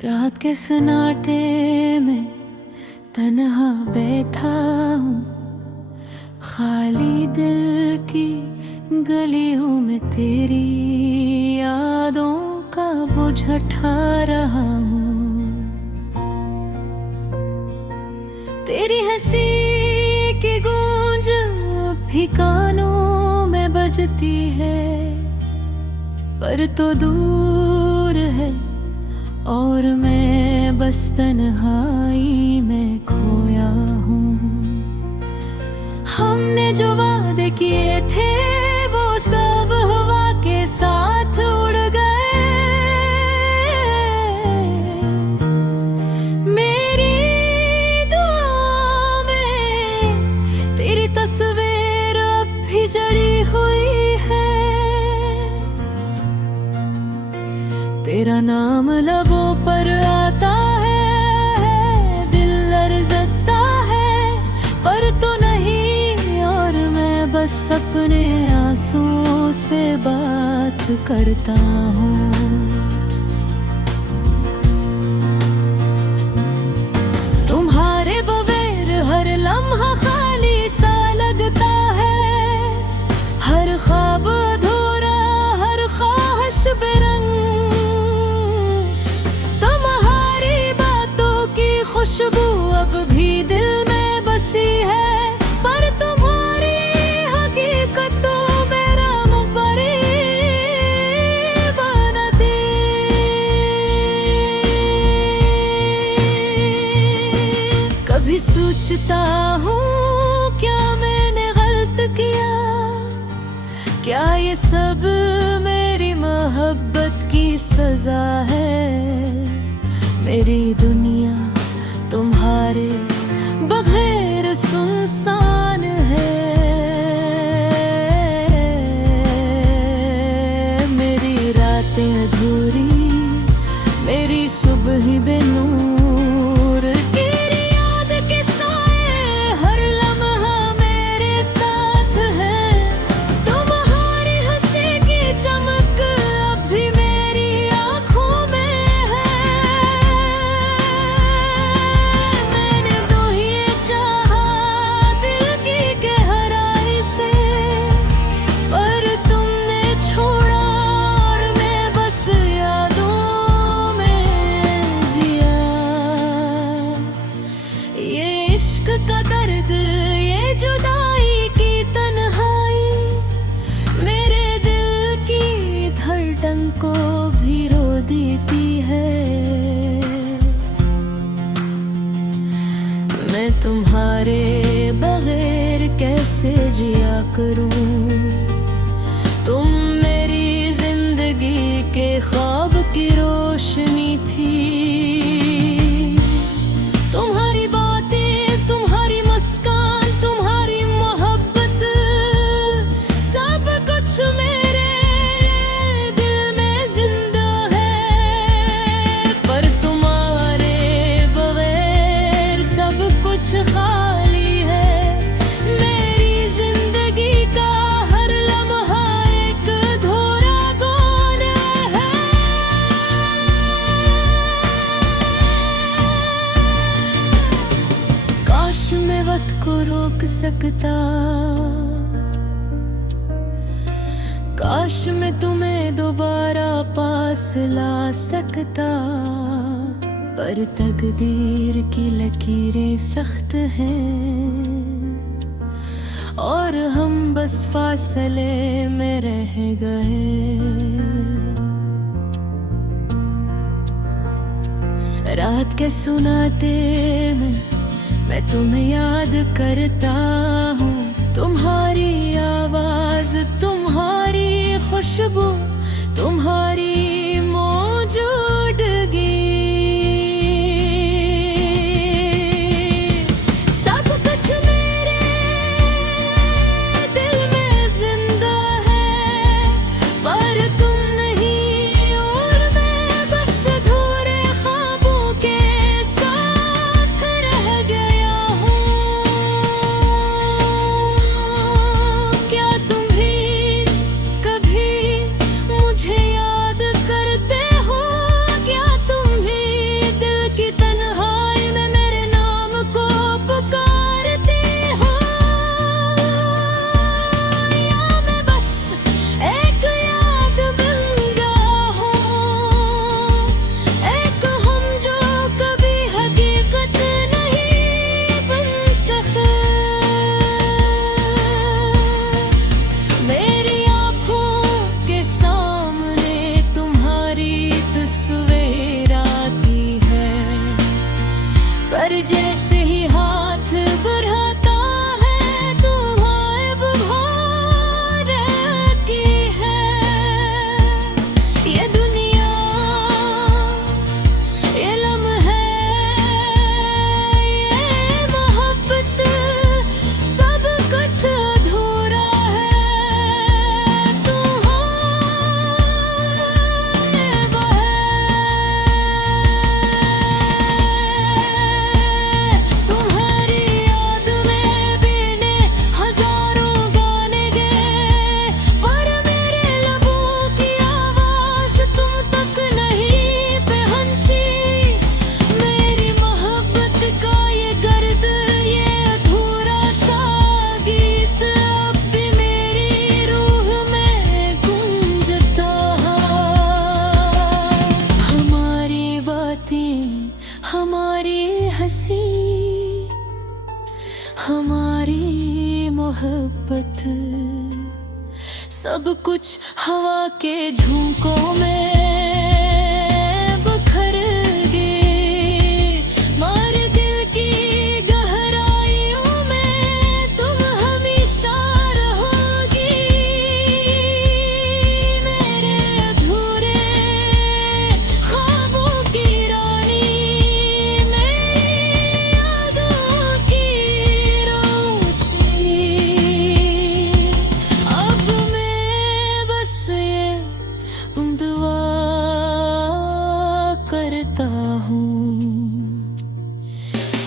रात के सन्नाटे में तन्हा बैठा हूँ, खाली दिल की गलियों में तेरी यादों का बोझ उठा रहा हूँ। तेरी हंसी की गूंज भी कानों में बजती है, पर तो दूर है और मैं बस तन्हाई में खोया हूँ। हमने जो वादे किए थे वो सब हवा के साथ उड़ गए। मेरी दुआ में तेरी तस्वीर अब भी जड़ी हुई है। तेरा नाम लबों पर आता है, दिल लरज़ता है, पर तो नहीं, और मैं बस अपने आंसुओं से बात करता हूँ। तुम्हारे बगैर हर लम्हा खाली सा लगता है, हर ख्वाब अधूरा, हर ख्वाहिश बेरंग। खुशबू अब भी दिल में बसी है, पर तुम्हारी हकीकतों मेरा मुकरी बनती। कभी सोचता हूँ क्या मैंने गलत किया, क्या ये सब मेरी मोहब्बत की सजा है। मेरी दुनिया तुम्हारे बगैर सुनसान है, मेरी रातें अधूरी, मेरी सुबह बेनूर। तेरी याद के साए हर लम्हा मेरे साथ है, तुम्हारी हंसी की चमक अब भी मेरी आँखों में है। का दर्द, ये जुदाई की तन्हाई, मेरे दिल की धड़कन को भी रो देती है। मैं तुम्हारे बगैर कैसे जिया करूं, तुम मेरी जिंदगी के ख्वाब की रोशनी थी। खाली है मेरी जिंदगी का हर लम्हा एक अधूरा कौन है। काश मैं वक्त को रोक सकता, काश मैं तुम्हें दोबारा पास ला सकता, पर तकदीर की लकीरें सख्त हैं और हम बस फासले में रह गए। रात के सुनाते में मैं तुम्हें याद करता हूँ, तुम्हारी आवाज, तुम्हारी खुशबू, तुम्हारी मौजूदगी। मुझे याद हमारी मोहब्बत सब कुछ हवा के झोंकों में बिखर गए। मार दिल की गहराइयों में तुम हमेशा रहोगी। मेरे अधूरे ख्वाबों की रानी, मेरी यादों की रोशनी। अब मैं बस ये दुआ करता हूँ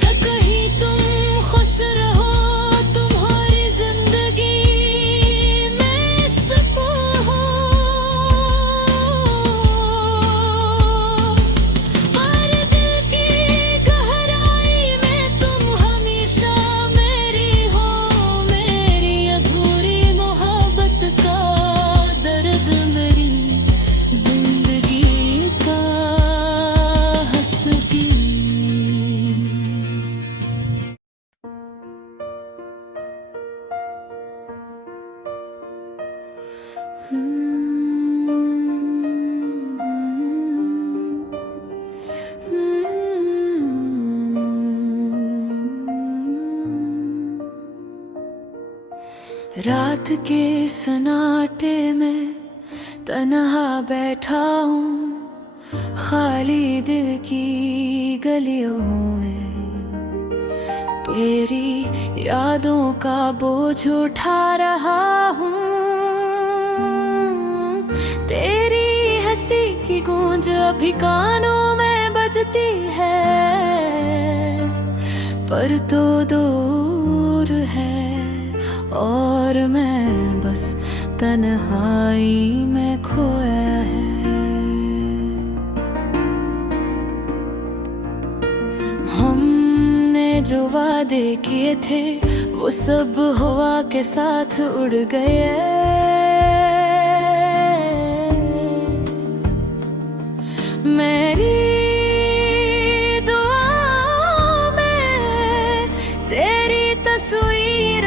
कि कहीं तुम खुश रहो, तुम्हारी जिंदगी में सुकून हो। पर दिल की गहराई में तुम हमेशा मेरी हो। मेरी अधूरी मोहब्बत का दर्द, मेरी जिंदगी का हंसती। रात के सन्नाटे में तन्हा बैठा हूँ, खाली दिल की गलियों में तेरी यादों का बोझ उठा रहा हूँ। तेरी हंसी की गूंज अभी कानों में बजती है, पर तो दूर है और मैं बस तन्हाई में खोया है। हमने जो वादे किए थे वो सब हवा के साथ उड़ गए। मेरी दुआओं में तेरी तस्वीर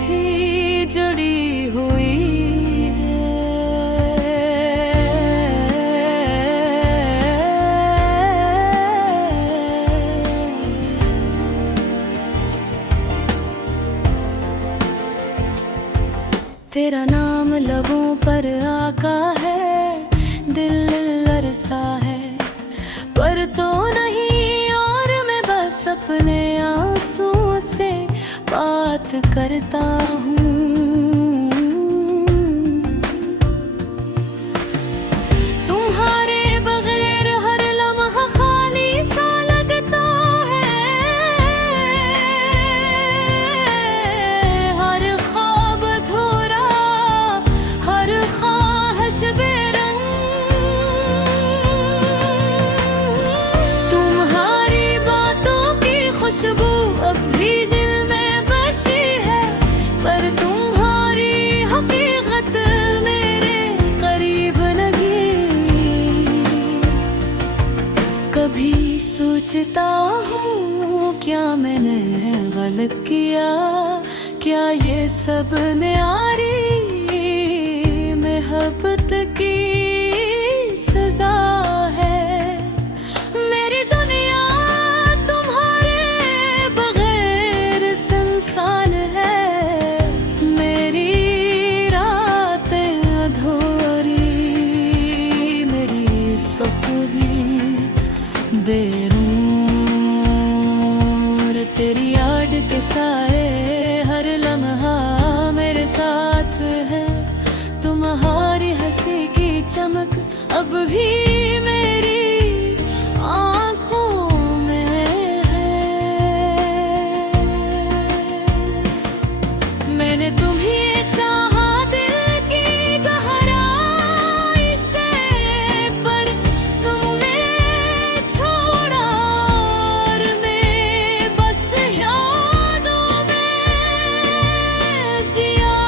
भी जुड़ी हुई है। तेरा नाम लबों पर आका है, दिल लरसा है, पर तो नहीं। और मैं बस अपने आंसुओं से बात करता हूँ। तुम्हारे बगैर हर लम्हा खाली सा लगता है। हर ख्वाब अधूरा, हर ख्वाहिश बेरंग। तुम्हारी बातों की खुशबू अब भी दिल में बसी है, पर तुम्हारी हकीकत मेरे करीब नहीं। कभी सोचता हूँ क्या मैंने गलत किया, क्या ये सब न्यारी मोहब्बत की सजा है। मेरी दुनिया तुम्हारे बगैर सुनसान है, मेरी रातें अधूरी, मेरी सपने बेनूर। तेरी याद के साए हर लम्हा मेरे साथ है। तुम्हारी हंसी की चमक अब भी मेरी आँखों में है। मैंने तुम्हें चाहा दिल की गहराई से, पर तुमने छोड़ा और मैं बस यादों में जिया।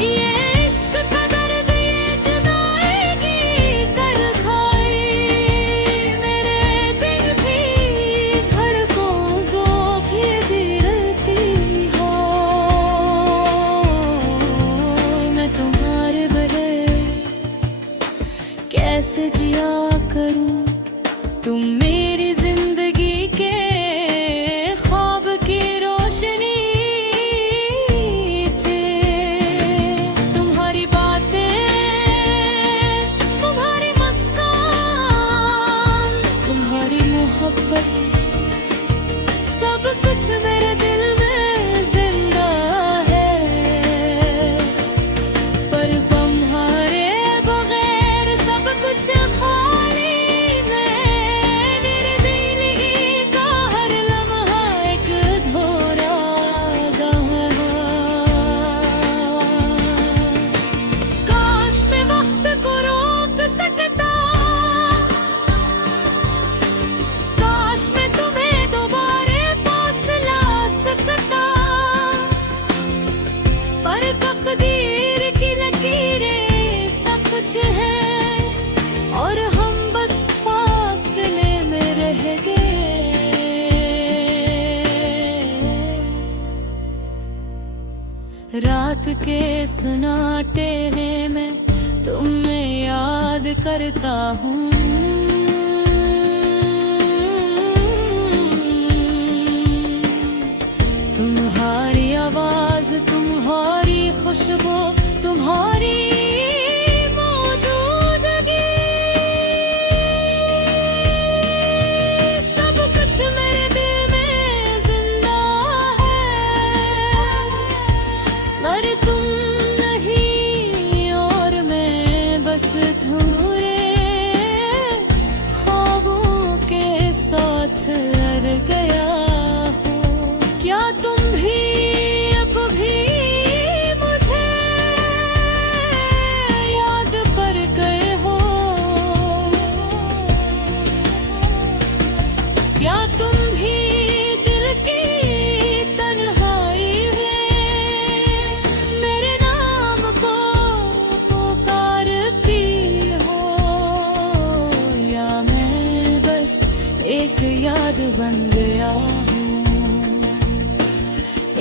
ये इश्क का दर्द, ये जुदाई की रात के सुनाटे में तुम्हें याद करता हूँ। तुम्हारी आवाज, तुम्हारी खुशबू, तुम्हारी मौजूदगी, सब कुछ मेरे दिल में जिंदा है। मगर तुम नहीं और मैं बस अधूरे ख्वाबों के साथ रह गया हूँ। क्या तुम भी अब भी मुझे याद पर गए हो? क्या तुम भी दिल की तन्हाई में मेरे नाम को पुकारती हो? या मैं बस एक याद बन गया हूँ,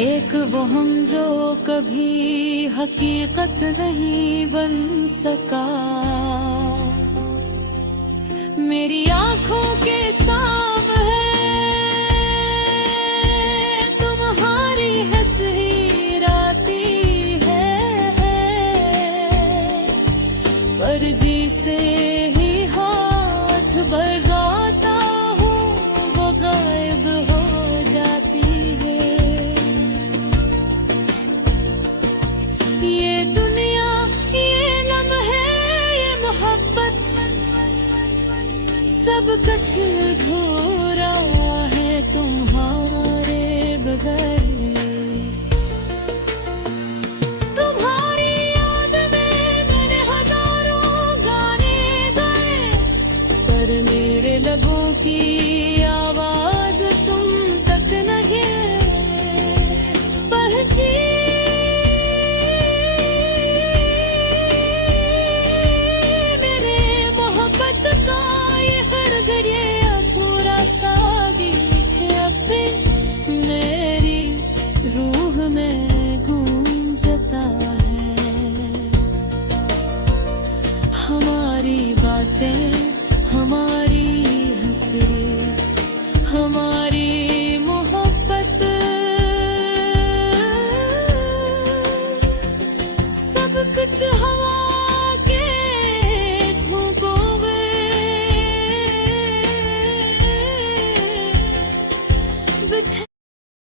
एक वहम जो कभी हकीकत नहीं बन सका। मेरी आंखों के सामने तुम्हारी हंसी राती है, पर जी से ही हाथ बजाता हूँ, वो गायब हो जाती है। ये दुनिया, ये लम्हे, ये मोहब्बत, सब कुछ अधूरा है तुम्हारे बगैर। तुम्हारी याद में मैंने हजारों गाने गाए, पर मेरे लबों की आवाज तुम तक नहीं पहुंची। रूह में गूंजता है हमारी बातें, हमारी हंसी, हमारी मोहब्बत, सब कुछ हवा के झोंकों में बिखर